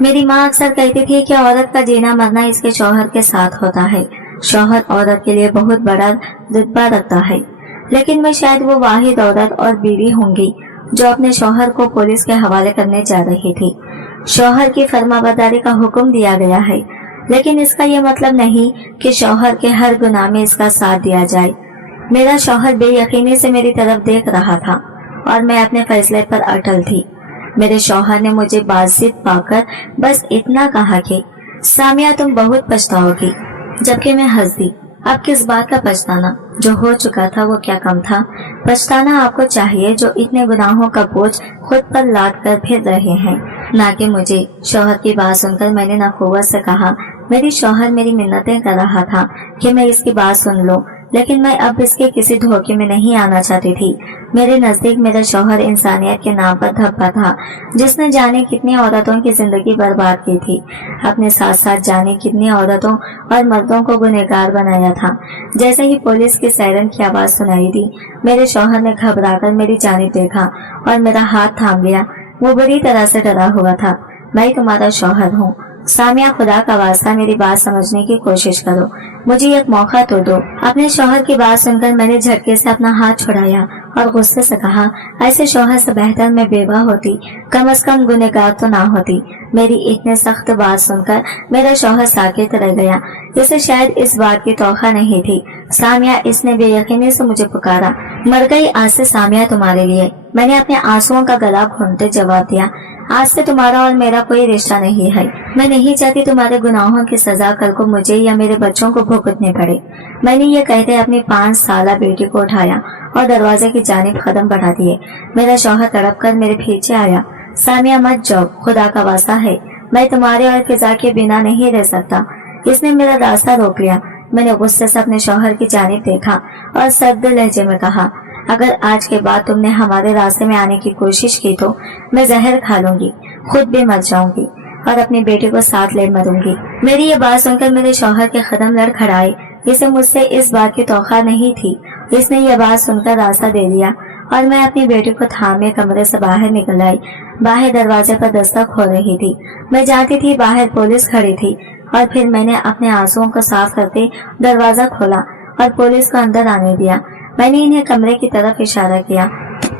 मेरी माँ अक्सर कहती थी कि औरत का जीना मरना इसके शौहर के साथ होता है। शौहर औरत के लिए बहुत बड़ा रुतबा रखता है, लेकिन मैं शायद वो वाहिद औरत और बीवी होंगी जो अपने शौहर को पुलिस के हवाले करने जा रही थी। शौहर की फरमाबरदारी का हुक्म दिया गया है, लेकिन इसका यह मतलब नहीं कि शौहर के हर गुनाह में इसका साथ दिया जाए। मेरा शौहर बेयकीनी से मेरी तरफ देख रहा था और मैं अपने फैसले पर अटल थी। मेरे शौहर ने मुझे बाजिद पाकर बस इतना कहा कि सामिया तुम बहुत पछताओगी, जबकि मैं हंस दी। अब किस बात का पछताना, जो हो चुका था वो क्या कम था। पछताना आपको चाहिए जो इतने गुनाहों का बोझ खुद पर लाद कर फिर रहे हैं, ना कि मुझे। शौहर की बात सुनकर मैंने नखुवत से कहा, मेरी शौहर मेरी मिन्नतें कर रहा था कि मैं इसकी बात सुन लूं, लेकिन मैं अब इसके किसी धोखे में नहीं आना चाहती थी। मेरे नजदीक मेरा शौहर इंसानियत के नाम पर धब्बा था, जिसने जाने कितनी औरतों की जिंदगी बर्बाद की थी, अपने साथ साथ जाने कितनी औरतों और मर्दों को गुनहगार बनाया था। जैसे ही पुलिस की सायरन की आवाज सुनाई दी, मेरे शौहर ने घबराकर मेरी जानिब देखा और मेरा हाथ थाम लिया। वो बुरी तरह से डरा हुआ था। मैं तुम्हारा शौहर हूँ सामिया, खुदा का वास्ता मेरी बात समझने की कोशिश करो, मुझे एक मौका तो दो। अपने शौहर की बात सुनकर मैंने झटके से अपना हाथ छुड़ाया और गुस्से से कहा, ऐसे शौहर से बेहतर मैं बेवा होती, कम से कम गुनहगार तो ना होती। मेरी इतने सख्त बात सुनकर मेरा शौहर साकित रह गया। इसे शायद इस बात की तौखा नहीं थी। सामिया, इसने बेयकीनी से मुझे पुकारा। मर गई आज से सामिया तुम्हारे लिए। मैंने अपने आंसुओं का गला घोंटते जवाब दिया, आज से तुम्हारा और मेरा कोई रिश्ता नहीं है। मैं नहीं चाहती तुम्हारे गुनाहों की सजा कल को मुझे या मेरे बच्चों को भुगतने पड़े। मैंने ये कहते अपनी 5 साला बेटी को उठाया और दरवाजे की जानिब कदम बढ़ा दिए। मेरा शौहर तड़प कर मेरे पीछे आया। सामिया मत जाओ, खुदा का वास्ता है, मैं तुम्हारे और फिजा के बिना नहीं रह सकता। इसने मेरा रास्ता रोक लिया। मैंने गुस्से से अपने शौहर की जानिब देखा और सर्द लहजे में कहा, अगर आज के बाद तुमने हमारे रास्ते में आने की कोशिश की तो मैं जहर खा लूंगी, खुद भी मर जाऊंगी और अपनी बेटी को साथ ले मरूंगी। मेरी ये बात सुनकर मेरे शौहर के कदम लड़खड़ाए। इसे मुझसे इस बात की तौखा नहीं थी। इसने ये बात सुनकर रास्ता दे दिया और मैं अपनी बेटी को थामे कमरे से बाहर निकल आई। बाहर दरवाजे पर दस्तक हो रही थी। मैं जानती थी बाहर पुलिस खड़ी थी और फिर मैंने अपने आंसुओं को साफ करते दरवाजा खोला और पुलिस को अंदर आने दिया। मैंने इन्हें कमरे की तरफ इशारा किया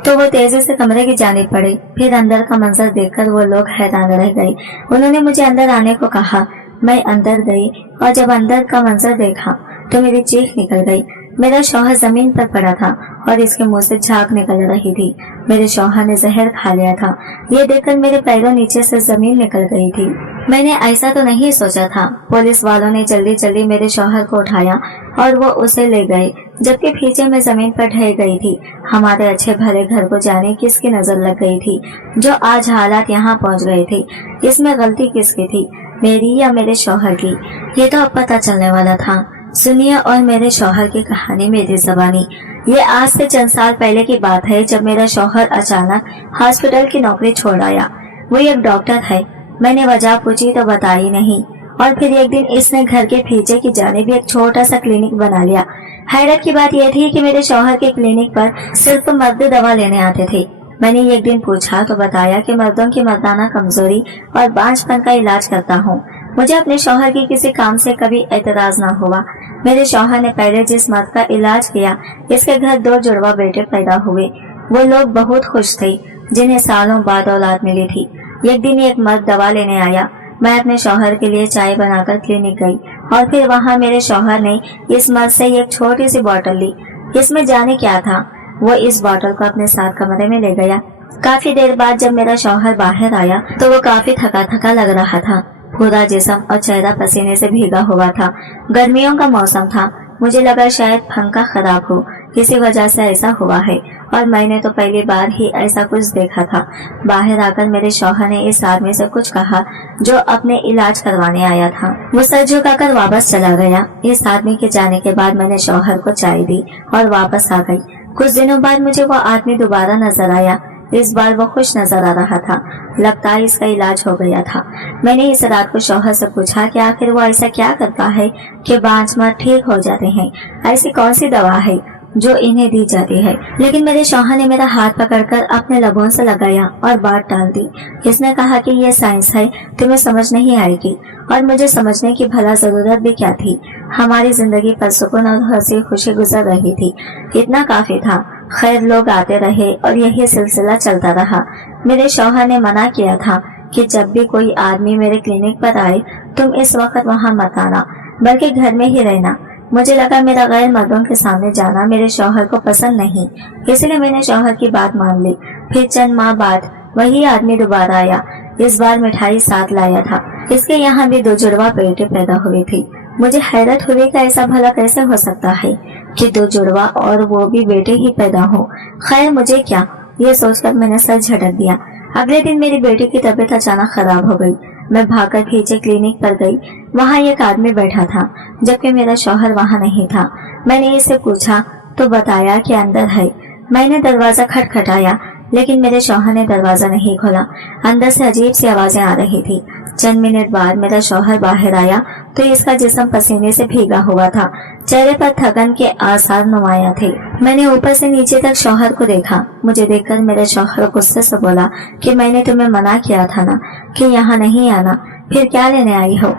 तो वो तेजी से कमरे की जानिब बढ़े। फिर अंदर का मंजर देखकर वो लोग हैरान रह गए। उन्होंने मुझे अंदर आने को कहा। मैं अंदर गई और जब अंदर का मंजर देखा तो मेरी चीख निकल गई। मेरा शौहर जमीन पर पड़ा था और इसके मुंह से झाग निकल रही थी। मेरे शौहर ने जहर खा लिया था। ये देखकर मेरे पैरों नीचे से जमीन निकल गई थी। मैंने ऐसा तो नहीं सोचा था। पुलिस वालों ने जल्दी जल्दी मेरे शौहर को उठाया और वो उसे ले गए, जबकि पीछे मैं जमीन पर ढह गई थी। हमारे अच्छे भले घर को जाने किसकी नजर लग गई थी जो आज हालात यहाँ पहुँच गए थे। इसमें गलती किसकी थी, मेरी या मेरे शौहर की? ये तो अब पता चलने वाला था। सुनिए और मेरे शौहर की कहानी मेरी ज़बानी। ये आज से चंद साल पहले की बात है जब मेरा शौहर अचानक हॉस्पिटल की नौकरी छोड़ आया। वो एक डॉक्टर है। मैंने वजह पूछी तो बताई नहीं और फिर एक दिन इसने घर के पीछे की जानिब एक छोटा सा क्लिनिक बना लिया। हैरत की बात यह थी कि मेरे शौहर के क्लिनिक पर सिर्फ मर्द दवा लेने आते थे। मैंने एक दिन पूछा तो बताया कि मर्दों की मर्दाना कमजोरी और बांझपन का इलाज करता हूँ। मुझे अपने शौहर की किसी काम से कभी एतराज न हुआ। मेरे शौहर ने पहले जिस मर्द का इलाज किया, इसके घर 2 जुड़वा बेटे पैदा हुए। वो लोग बहुत खुश थे जिन्हें सालों बाद औलाद मिली थी। एक दिन एक मर्द दवा लेने आया। मैं अपने शौहर के लिए चाय बनाकर क्लिनिक गई और फिर वहाँ मेरे शौहर ने इस मर्द से एक छोटी सी बोतल ली। इसमें जाने क्या था, वो इस बोतल को अपने साथ कमरे में ले गया। काफी देर बाद जब मेरा शौहर बाहर आया तो वो काफी थका थका लग रहा था। पूरा जिस्म और चेहरा पसीने से भीगा हुआ था। गर्मियों का मौसम था। मुझे लगा शायद पंखा खराब हो, किसी वजह से ऐसा हुआ है और मैंने तो पहली बार ही ऐसा कुछ देखा था। बाहर आकर मेरे शौहर ने इस आदमी से कुछ कहा जो अपने इलाज करवाने आया था। वो सर झुकाकर वापस चला गया। इस आदमी के जाने के बाद मैंने शौहर को चाय दी और वापस आ गई। कुछ दिनों बाद मुझे वो आदमी दोबारा नजर आया। इस बार वो खुश नजर आ रहा था। लगता है इसका इलाज हो गया था। मैंने इस रात को शौहर से पूछा कि आखिर वो ऐसा क्या करता है कि बांझ मर्द ठीक हो जाते हैं, ऐसी कौन सी दवा है? जो इन्हें दी जाती है। लेकिन मेरे शौहर ने मेरा हाथ पकड़कर अपने लबों से लगाया और बात टाल दी। इसने कहा कि ये साइंस है, तुम्हें समझ नहीं आएगी। और मुझे समझने की भला जरूरत भी क्या थी। हमारी जिंदगी पुरसुकून और हंसी खुशी गुजर रही थी, इतना काफी था। खैर, लोग आते रहे और यही सिलसिला चलता रहा। मेरे शौहर ने मना किया था कि जब भी कोई आदमी मेरे क्लिनिक पर आए तुम इस वक्त वहाँ मत आना, बल्कि घर में ही रहना। मुझे लगा मेरा गैर मर्दों के सामने जाना मेरे शौहर को पसंद नहीं, इसलिए मैंने शौहर की बात मान ली। फिर चंद माह बाद वही आदमी दोबारा आया। इस बार मिठाई साथ लाया था। इसके यहाँ भी 2 जुड़वा बेटे पैदा हुए थे। मुझे हैरत हुई कि ऐसा भला कैसे हो सकता है कि 2 जुड़वा और वो भी बेटे ही पैदा हो। खैर, मुझे क्या, ये सोचकर मैंने सर झटक दिया। अगले दिन मेरी बेटी की तबीयत अचानक खराब हो गई। मैं भागकर पीछे क्लिनिक पर गई। वहाँ एक आदमी बैठा था, जबकि मेरा शौहर वहाँ नहीं था। मैंने इससे पूछा तो बताया कि अंदर है। मैंने दरवाजा खटखटाया, लेकिन मेरे शौहर ने दरवाजा नहीं खोला। अंदर से अजीब सी आवाजें आ रही थी। चंद मिनट बाद मेरा शौहर बाहर आया तो इसका जिस्म पसीने से भीगा हुआ था। चेहरे पर थकन के आसार नुमाया थे। मैंने ऊपर से नीचे तक शौहर को देखा। मुझे देखकर मेरे शौहर गुस्से से बोला कि मैंने तुम्हें मना किया था ना कि यहाँ नहीं आना, फिर क्या लेने आई हो।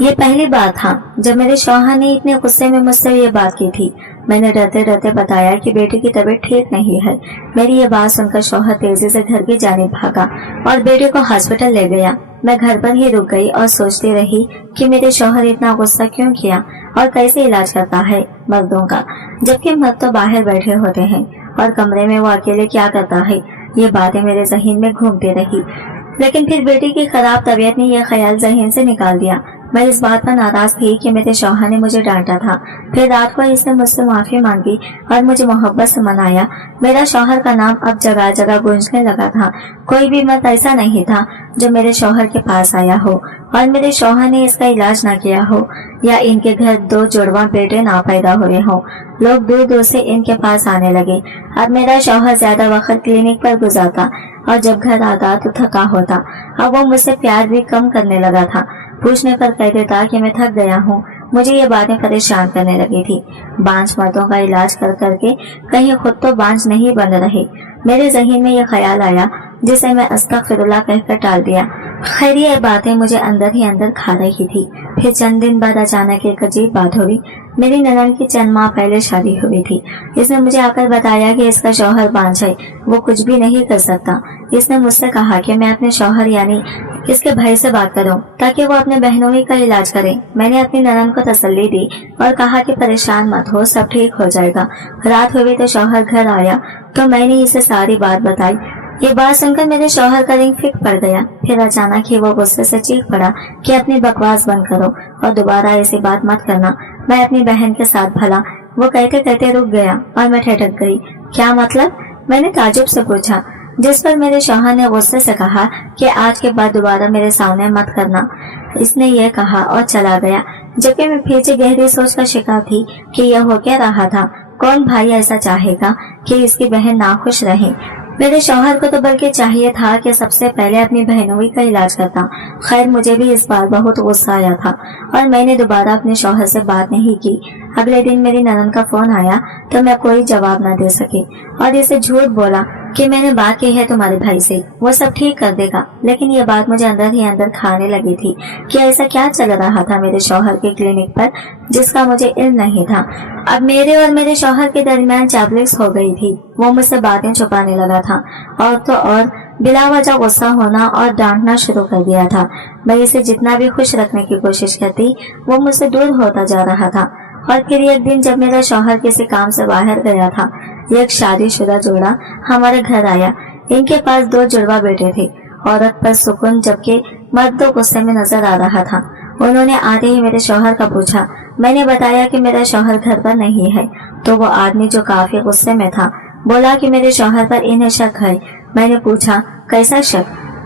ये पहली बार था जब मेरे शौहर ने इतने गुस्से में मुझसे ये बात की थी। मैंने डरते डरते बताया कि बेटे की तबीयत ठीक नहीं है। मेरी ये बात सुनकर शौहर तेजी से घर की जानिब भागा और बेटे को हॉस्पिटल ले गया। मैं घर पर ही रुक गई और सोचती रही कि मेरे शौहर इतना गुस्सा क्यों किया और कैसे इलाज करता है मर्दों का, जबकि मर्द तो बाहर बैठे होते हैं और कमरे में वो अकेले क्या करता है। ये बातें मेरे जहन में घूमती रही, लेकिन फिर बेटी की खराब तबीयत ने यह ख्याल जहन से निकाल दिया। मैं इस बात पर नाराज थी कि मेरे शौहर ने मुझे डांटा था। फिर रात को इसने मुझसे माफी मांगी और मुझे मोहब्बत से मनाया। मेरा शौहर का नाम अब जगह जगह गूंजने लगा था। कोई भी मर्द ऐसा नहीं था जो मेरे शौहर के पास आया हो और मेरे शौहर ने इसका इलाज ना किया हो या इनके घर 2 जुड़वा बेटे ना पैदा हुए हो। लोग दूर दूर से इनके पास आने लगे। अब मेरा शौहर ज्यादा वक्त क्लिनिक पर गुजारता और जब घर आता तो थका होता। अब वो मुझसे प्यार भी कम करने लगा था। पूछने पर कह देता कि मैं थक गया हूँ। मुझे ये बातें परेशान करने लगी थी। बांझ मर्दों का इलाज कर करके कहीं खुद तो बांझ नहीं बन रहे। मेरे जहन में यह ख्याल आया जिसे मैं अस्तगफिरुल्लाह कहकर टाल दिया। खैर, ये बातें मुझे अंदर ही अंदर खा रही थी। फिर चंद दिन बाद अचानक एक अजीब बात हुई। मेरी ननद की चंद माह पहले शादी हुई थी। इसने मुझे आकर बताया कि इसका शौहर बांझ है, वो कुछ भी नहीं कर सकता। इसने मुझसे कहा कि मैं अपने शौहर यानी इसके भाई से बात करूं ताकि वो अपने बहनों ही का इलाज करे। मैंने अपनी ननद को तसल्ली दी और कहा कि परेशान मत हो, सब ठीक हो जाएगा। रात हुई तो शौहर घर आया तो मैंने इसे सारी बात बताई। ये बात सुनकर मेरे शौहर का रिंग फिक पड़ गया। फिर अचानक ही वो गुस्से से चीख पड़ा कि अपनी बकवास बंद करो और दोबारा ऐसी बात मत करना, मैं अपनी बहन के साथ भला। वो कहते कहते रुक गया और मैं ठिठक गई। क्या मतलब? मैंने ताजुब से पूछा, जिस पर मेरे शौहर ने गुस्से से कहा कि आज के बाद दोबारा मेरे सामने मत करना। इसने ये कहा और चला गया, जबकि मैं फिर से गहरी सोच का शिकार थी कि यह हो क्या रहा था। कौन भाई ऐसा चाहेगा कि इसकी बहन नाखुश रहे। मेरे शौहर को तो बल्कि चाहिए था कि सबसे पहले अपनी बहनोई का इलाज करता। खैर, मुझे भी इस बार बहुत गुस्सा आया था और मैंने दोबारा अपने शौहर से बात नहीं की। अगले दिन मेरी ननद का फोन आया तो मैं कोई जवाब न दे सकी और इसे झूठ बोला कि मैंने बात की है तुम्हारे भाई से, वो सब ठीक कर देगा। लेकिन ये बात मुझे अंदर ही अंदर खाने लगी थी कि ऐसा क्या चल रहा था मेरे शौहर के क्लिनिक पर जिसका मुझे इल्म नहीं था। अब मेरे और मेरे शौहर के दरमियान चापलूस हो गई थी। वो मुझसे बातें छुपाने लगा था और तो और बिला वजह गुस्सा होना और डांटना शुरू कर दिया था। मैं इसे जितना भी खुश रखने की कोशिश करती वो मुझसे दूर होता जा रहा था। और फिर एक दिन जब मेरा शौहर किसी काम से बाहर गया था, एक शादीशुदा जोड़ा हमारे घर आया। इनके पास 2 जुड़वा बेटे थे। औरत पर सुकून जबकि मर्द तो गुस्से में नजर आ रहा था। उन्होंने आते ही मेरे शौहर का पूछा। मैंने बताया कि मेरा शौहर घर पर नहीं है तो वो आदमी जो काफी गुस्से में था बोला कि मेरे शौहर पर इन्हें शक है। मैंने पूछा कैसा शक?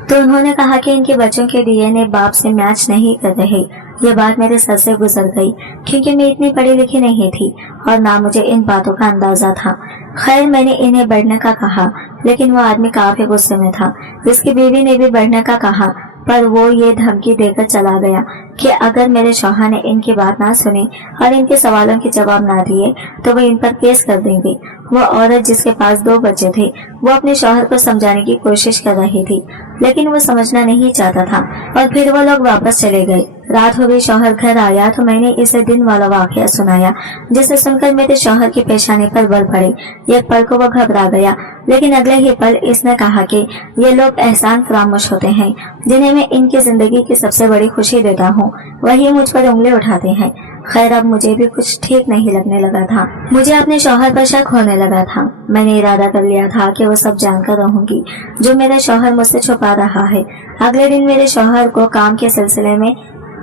तो उन्होंने कहा कि इनके बच्चों के डीएनए बाप से मैच नहीं कर रहे। ये बात मेरे सर से गुजर गई क्योंकि मैं इतनी पढ़ी लिखी नहीं थी और ना मुझे इन बातों का अंदाजा था। खैर, मैंने इन्हें बढ़ने का कहा लेकिन वो आदमी काफी गुस्से में था। इसकी बीवी ने भी बढ़ने का कहा पर वो ये धमकी देकर चला गया कि अगर मेरे शौहर ने इनकी बात ना सुनी और इनके सवालों के जवाब ना दिए तो वो इन पर केस कर देंगे। वो औरत जिसके पास 2 बच्चे थे वो अपने शौहर को समझाने की कोशिश कर रही थी, लेकिन वो समझना नहीं चाहता था और फिर वो लोग वापस चले गए। रात हो गई, शौहर घर आया तो मैंने इसे दिन वाला वाकया सुनाया, जिसे सुनकर मेरे शौहर की पेशानी पर बल पड़े। एक पल को वो घबरा गया, लेकिन अगले ही पल इसने कहा कि ये लोग एहसान फरामोश होते हैं जिन्हें मैं इनकी जिंदगी की सबसे बड़ी खुशी देता हूँ, वही मुझ पर उंगली उठाते हैं। खैर, अब मुझे भी कुछ ठीक नहीं लगने लगा था। मुझे अपने शौहर पर शक होने लगा था। मैंने इरादा कर लिया था कि वो सब जानकर रहूंगी जो मेरा शौहर मुझसे छुपा रहा है। अगले दिन मेरे शौहर को काम के सिलसिले में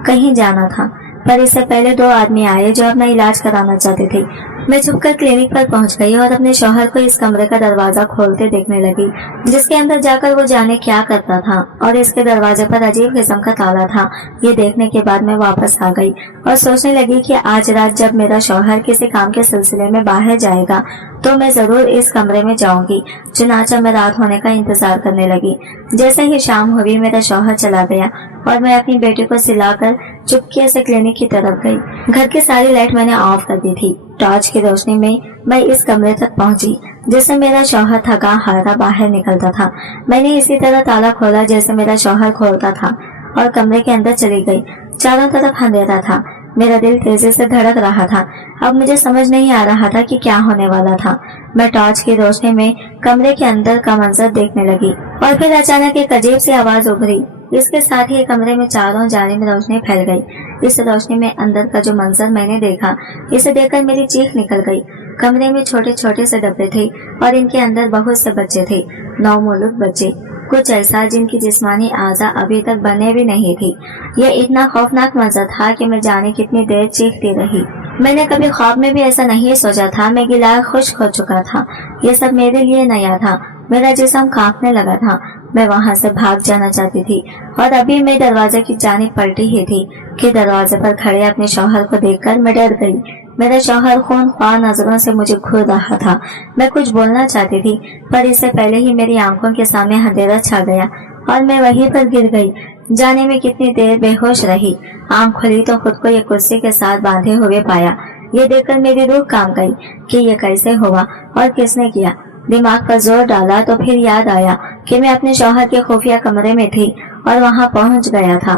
कहीं जाना था, पर इससे पहले 2 आदमी आए जो अपना इलाज कराना चाहते थे। मैं छुपकर क्लिनिक पर पहुंच गई और अपने शौहर को इस कमरे का दरवाजा खोलते देखने लगी, जिसके अंदर जाकर वो जाने क्या करता था, और इसके दरवाजे पर अजीब किस्म का ताला था। ये देखने के बाद मैं वापस आ गई और सोचने लगी कि आज रात जब मेरा शौहर किसी काम के सिलसिले में बाहर जाएगा तो मैं जरूर इस कमरे में जाऊंगी। चुनाचा मैं रात होने का इंतजार करने लगी। जैसे ही शाम हुई मेरा शौहर चला गया और मैं अपनी बेटी को सिलाकर चुपके से क्लिनिक की तरफ गई। घर की सारी लाइट मैंने ऑफ कर दी थी। टॉर्च की रोशनी में मैं इस कमरे तक पहुंची जिससे मेरा शौहर थका हारा बाहर निकलता था। मैंने इसी तरह ताला खोला जैसे मेरा शौहर खोलता था और कमरे के अंदर चली गई। चारों तरफ अंधेरा था। मेरा दिल तेजी से धड़क रहा था। अब मुझे समझ नहीं आ रहा था कि क्या होने वाला था। मैं टॉर्च की रोशनी में कमरे के अंदर का मंजर देखने लगी और फिर अचानक एक अजीब सी आवाज उभरी। इसके साथ ही कमरे में चारों जानिब रोशनी फैल गई। इस रोशनी में अंदर का जो मंजर मैंने देखा, इसे देखकर मेरी चीख निकल गई। कमरे में छोटे छोटे से डब्बे थे और इनके अंदर बहुत से बच्चे थे, नौमुलूद बच्चे, कुछ ऐसा जिनकी जिस्मानी आज़ा अभी तक बने भी नहीं थी। यह इतना खौफनाक मंजर था कि मैं जाने कितनी देर चीखती रही। मैंने कभी ख्वाब में भी ऐसा नहीं सोचा था। मैं गिला खुश्क हो चुका था। यह सब मेरे लिए नया था। मेरा जिस्म कांपने लगा था। मैं वहां से भाग जाना चाहती थी और अभी मैं दरवाजे की जानिब पलटी ही थी कि दरवाजे पर खड़े अपने शौहर को देखकर मैं डर गई। मेरा शौहर खूनख्वार नजरों से मुझे घूर रहा था। मैं कुछ बोलना चाहती थी, पर इससे पहले ही मेरी आंखों के सामने अंधेरा छा गया और मैं वहीं पर गिर गई। जाने में कितनी देर बेहोश रही। आंख खुली तो खुद को एक कुर्सी के साथ बांधे हुए पाया। ये देखकर मेरी रूह कांप गई कि ये कैसे हुआ और किसने किया। दिमाग पर जोर डाला तो फिर याद आया कि मैं अपने शौहर के खुफिया कमरे में थी और वहां पहुंच गया था।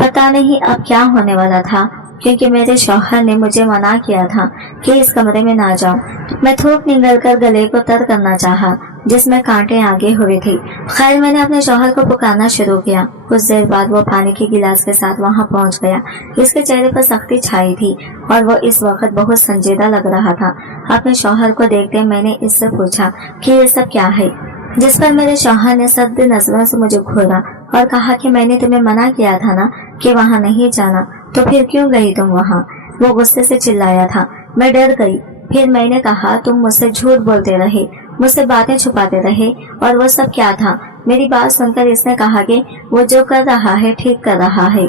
पता नहीं अब क्या होने वाला था, क्योंकि मेरे शौहर ने मुझे मना किया था कि इस कमरे में ना जाऊं। मैं थूक निगलकर गले को तर करना चाहा, जिसमें कांटे आगे हुए थे। खैर, मैंने अपने शौहर को पुकारना शुरू किया। कुछ देर बाद वो पानी के गिलास के साथ वहां पहुंच गया। इसके चेहरे पर सख्ती छाई थी और वो इस वक्त बहुत संजीदा लग रहा था। अपने शौहर को देखते मैंने इससे पूछा कि ये सब क्या है, जिस पर मेरे शौहर ने सख्त नजरों से मुझे घूरा और कहा कि मैंने तुम्हें मना किया था ना कि वहाँ नहीं जाना, तो फिर क्यों गई तुम वहाँ? वो गुस्से से चिल्लाया था। मैं डर गई। फिर मैंने कहा, तुम मुझसे झूठ बोलते रहे, मुझसे बातें छुपाते रहे, और वो सब क्या था? मेरी बात सुनकर इसने कहा कि वो जो कर रहा है ठीक कर रहा है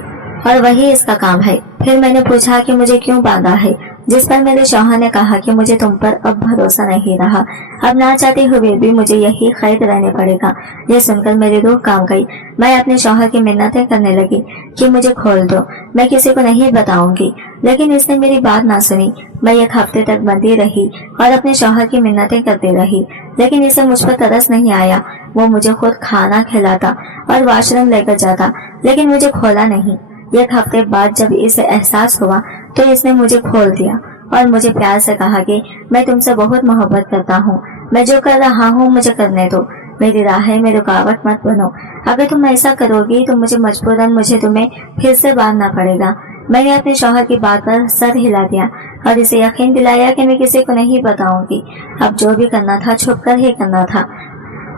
और वही इसका काम है। फिर मैंने पूछा कि मुझे क्यों बांधा है, जिस पर मेरे शौहर ने कहा कि मुझे तुम पर अब भरोसा नहीं रहा। अब ना चाहते हुए भी मुझे यही कैद रहने पड़ेगा। यह सुनकर मेरी रूह कांप गई। मैं अपने शौहर की मिन्नतें करने लगी कि मुझे खोल दो, मैं किसी को नहीं बताऊंगी, लेकिन इसने मेरी बात ना सुनी। मैं 1 हफ्ते तक बंदी रही और अपने शौहर की मिन्नतें करती रही, लेकिन इसे मुझ पर तरस नहीं आया। वो मुझे खुद खाना खिलाता और वॉशरूम लेकर जाता, लेकिन मुझे खोला नहीं। 1 हफ्ते बाद जब इसे एहसास हुआ तो इसने मुझे खोल दिया और मुझे प्यार से कहा कि मैं तुमसे बहुत मोहब्बत करता हूँ, मैं जो कर रहा हूँ मुझे करने दो, मेरी राहें में रुकावट मत बनो। अगर तुम ऐसा करोगी तो मुझे तुम्हें फिर से बांधना पड़ेगा। मैंने अपने शौहर की बात पर सर हिला दिया और इसे यकीन दिलाया कि मैं किसी को नहीं बताऊंगी। अब जो भी करना था छुप कर ही करना था।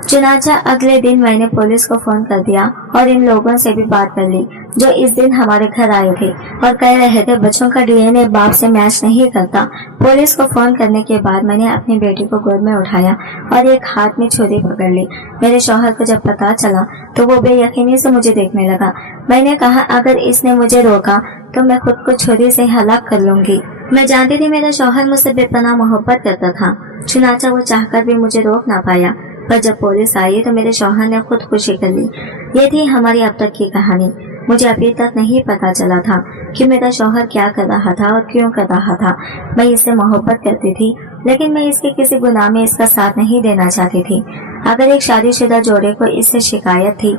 चुनाचा अगले दिन मैंने पुलिस को फोन कर दिया और इन लोगों से भी बात कर ली जो इस दिन हमारे घर आए थे और कह रहे थे बच्चों का डीएनए बाप से मैच नहीं करता। पुलिस को फोन करने के बाद मैंने अपनी बेटी को गोद में उठाया और एक हाथ में छुरी पकड़ ली। मेरे शौहर को जब पता चला तो वो बेयकीनी से मुझे देखने लगा। मैंने कहा, अगर इसने मुझे रोका तो मैं खुद को छुरी से हलाक कर लूंगी। मैं जानती थी मेरा शौहर मुझसे बेपनाह मोहब्बत करता था, चुनाचा वो चाहकर भी मुझे रोक ना पाया। पर जब पुलिस आई तो मेरे शौहर ने खुदकुशी कर ली। ये थी हमारी अब तक की कहानी। मुझे अभी तक नहीं पता चला था कि मेरा शौहर क्या कर रहा था और क्यों कर रहा था। मैं इससे मोहब्बत करती थी, लेकिन मैं इसके किसी गुनाह में इसका साथ नहीं देना चाहती थी। अगर एक शादीशुदा जोड़े को इससे शिकायत थी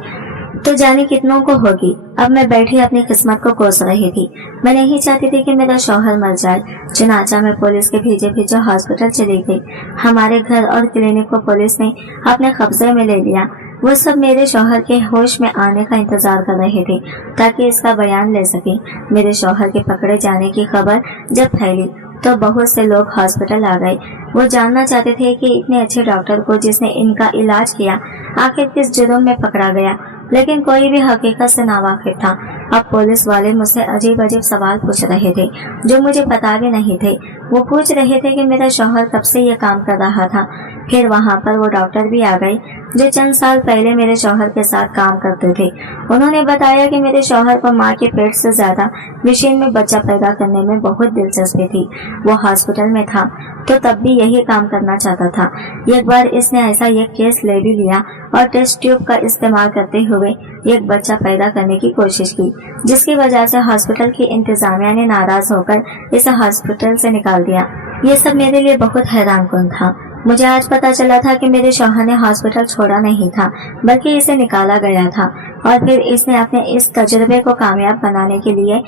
तो जाने कितनों को होगी। अब मैं बैठी अपनी किस्मत को कोस रही थी। मैं नहीं चाहती थी कि मेरा शौहर मर जाए। चुनाचा मैं पुलिस के भेजे हॉस्पिटल चली गई। हमारे घर और क्लिनिक को पुलिस ने अपने कब्जे में ले लिया। वो सब मेरे शौहर के होश में आने का इंतजार कर रहे थे ताकि इसका बयान ले सके। मेरे शौहर के पकड़े जाने की खबर जब फैली तो बहुत से लोग हॉस्पिटल आ गए। वो जानना चाहते थे कि इतने अच्छे डॉक्टर को जिसने इनका इलाज किया आखिर किस जुर्म में पकड़ा गया, लेकिन कोई भी हकीकत से नावाकिफ था। अब पुलिस वाले मुझसे अजीब अजीब सवाल पूछ रहे थे जो मुझे पता भी नहीं थे। वो पूछ रहे थे कि मेरा शौहर कब से ये काम कर रहा था। फिर वहाँ पर वो डॉक्टर भी आ गए जो चंद साल पहले मेरे शौहर के साथ काम करते थे। उन्होंने बताया कि मेरे शौहर को माँ के पेट से ज्यादा मशीन में बच्चा पैदा करने में बहुत दिलचस्पी थी। वो हॉस्पिटल में था तो तब भी यही काम करना चाहता था। एक बार इसने ऐसा एक केस ले भी लिया और टेस्ट ट्यूब का इस्तेमाल करते हुए एक बच्चा पैदा करने की कोशिश की, जिसकी वजह से हॉस्पिटल की इंतजामिया ने नाराज होकर इसे हॉस्पिटल से निकाल दिया। ये सब मेरे लिए बहुत हैरानकुन था। मुझे आज पता चला था कि मेरे शौहर ने हॉस्पिटल छोड़ा नहीं था, बल्कि इसे निकाला गया था और फिर इसने अपने इस तजुर्बे को कामयाब बनाने के लिए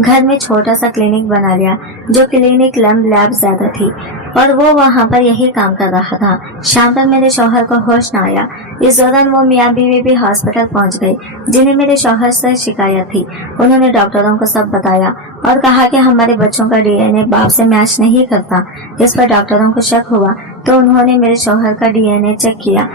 घर में छोटा सा क्लिनिक बना लिया, जो क्लिनिक लैब ज्यादा थी, और वो वहाँ पर यही काम कर रहा था। शाम तक मेरे शौहर को होश न आया। इस दौरान वो मियाँ बीवी भी हॉस्पिटल पहुँच गए, जिन्हें मेरे शौहर से शिकायत थी। उन्होंने डॉक्टरों को सब बताया और कहा कि हमारे बच्चों का डीएनए बाप से मैच नहीं करता। इस पर डॉक्टरों को शक हुआ तो उन्होंने मेरे शौहर का डीएनए चेक किया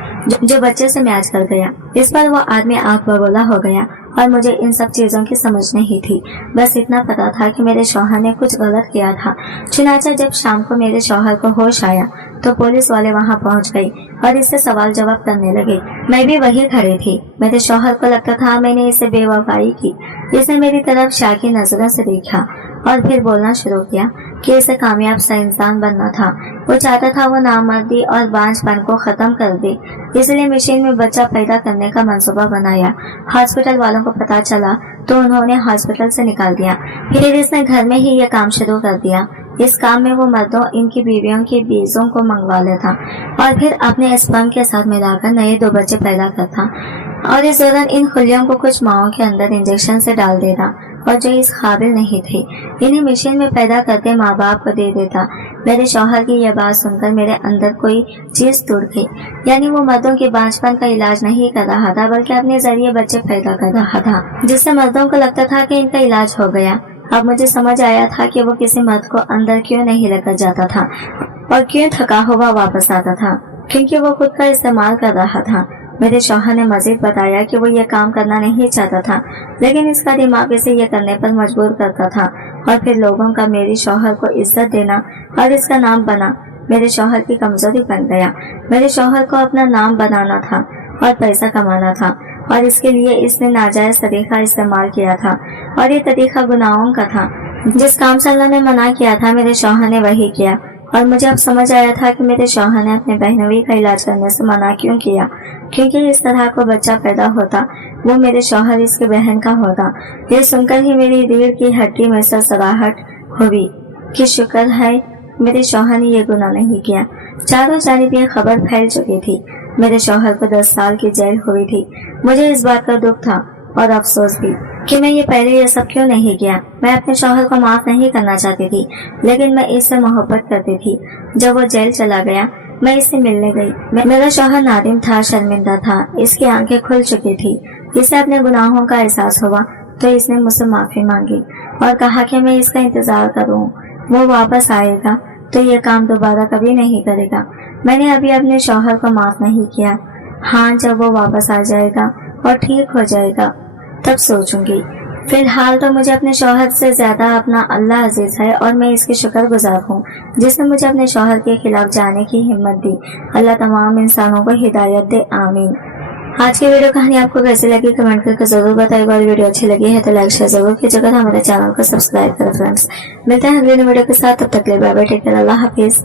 जो बच्चे से मैच कर गया। इस पर वो आदमी आंख बबूला हो गया और मुझे इन सब चीजों की समझ नहीं थी। बस इतना पता था कि मेरे शौहर ने कुछ गलत किया था। चुनाचा जब शाम को मेरे शौहर को होश आया तो पुलिस वाले वहाँ पहुँच गए और इससे सवाल जवाब करने लगे। मैं भी वही खड़ी थी। मेरे शौहर को लगता था मैंने इसे बेवफाई की। इसने मेरी तरफ शाकी नजरों से देखा और फिर बोलना शुरू किया कि इसे कामयाब सा इंसान बनना था। वो चाहता था वो नामर्दी और बांझपन को खत्म कर दे, इसलिए मशीन में बच्चा पैदा करने का मंसूबा बनाया। हॉस्पिटल वालों को पता चला तो उन्होंने हॉस्पिटल से निकाल दिया। फिर इसने घर में ही ये काम शुरू कर दिया। इस काम में वो मर्दों इनकी बीवियों के बीजों को मंगवा लेता और फिर अपने स्पर्म के साथ मिलाकर नए 2 बच्चे पैदा करता और इस दौरान इन खुलियों को कुछ माओं के अंदर इंजेक्शन से डाल देता और जो इस काबिल नहीं थे इन्हें मशीन में पैदा करके माँ बाप को दे देता। मेरे शौहर की यह बात सुनकर मेरे अंदर कोई चीज टूट गई। यानी वो मर्दों के बांझपन का इलाज नहीं कर रहा था, बल्कि अपने जरिए बच्चे पैदा कर रहा था, जिससे मर्दों को लगता था कि इनका इलाज हो गया। अब मुझे समझ आया था कि वो किसी मर्द को अंदर क्यों नहीं लेकर जाता था और क्यों थका हुआ वापस आता था, क्योंकि वो खुद का इस्तेमाल कर रहा था। मेरे शौहर ने मजीद बताया कि वो ये काम करना नहीं चाहता था, लेकिन इसका दिमाग इसे ये करने पर मजबूर करता था और फिर लोगों का मेरे शौहर को इज्जत देना और इसका नाम बना मेरे शौहर की कमजोरी बन गया। मेरे शौहर को अपना नाम बनाना था और पैसा कमाना था और इसके लिए इसने नाजायज तरीका इस्तेमाल किया था और ये तरीका गुनाहों का था। जिस काम से अल्लाह ने मना किया था मेरे शौहर ने वही किया और मुझे अब समझ आया था कि मेरे शौहर ने अपने बहनोई का इलाज करने से मना क्यों किया, क्योंकि इस तरह को बच्चा पैदा होता वो मेरे शौहर इसके बहन का होता। ये सुनकर ही मेरी रीढ़ की हड्डी में सरसराहट हुई कि शुक्र है मेरे शौहर ने ये गुनाह नहीं किया। चारों जानिब ये खबर फैल चुकी थी। मेरे शौहर को 10 साल की जेल हुई थी। मुझे इस बात का दुख था और अफसोस भी कि मैं ये पहले ये सब क्यों नहीं किया। मैं अपने शौहर को माफ नहीं करना चाहती थी, लेकिन मैं इससे मोहब्बत करती थी। जब वो जेल चला गया मैं इससे मिलने गई। मेरा शौहर नादिम था, शर्मिंदा था, इसकी आंखें खुल चुकी थी। इसे अपने गुनाहों का एहसास हुआ तो इसने मुझसे माफी मांगी और कहा कि मैं इसका इंतजार करूं। वो वापस आएगा तो ये काम दोबारा कभी नहीं करेगा। मैंने अभी अपने शौहर को माफ नहीं किया। हाँ, जब वो वापस आ जाएगा और ठीक हो जाएगा तब सोचूंगी। फिलहाल तो मुझे अपने शौहर से ज्यादा अपना अल्लाह अजीज है और मैं इसकी शुक्रगुजार हूँ जिसने मुझे अपने शौहर के खिलाफ जाने की हिम्मत दी। अल्लाह तमाम इंसानों को हिदायत दे, आमीन। आज की वीडियो कहानी आपको कैसी लगी कमेंट करके जरूर बताइएगा और वीडियो अच्छी लगी है तो लाइक शेयर जरूर कीजिएगा। हमारे चैनल को सब्सक्राइब करें फ्रेंड्स। मिलते हैं अगले वीडियो के साथ, तब तक के लिए बाय बाय, टेक केयर, अल्लाह हाफिज।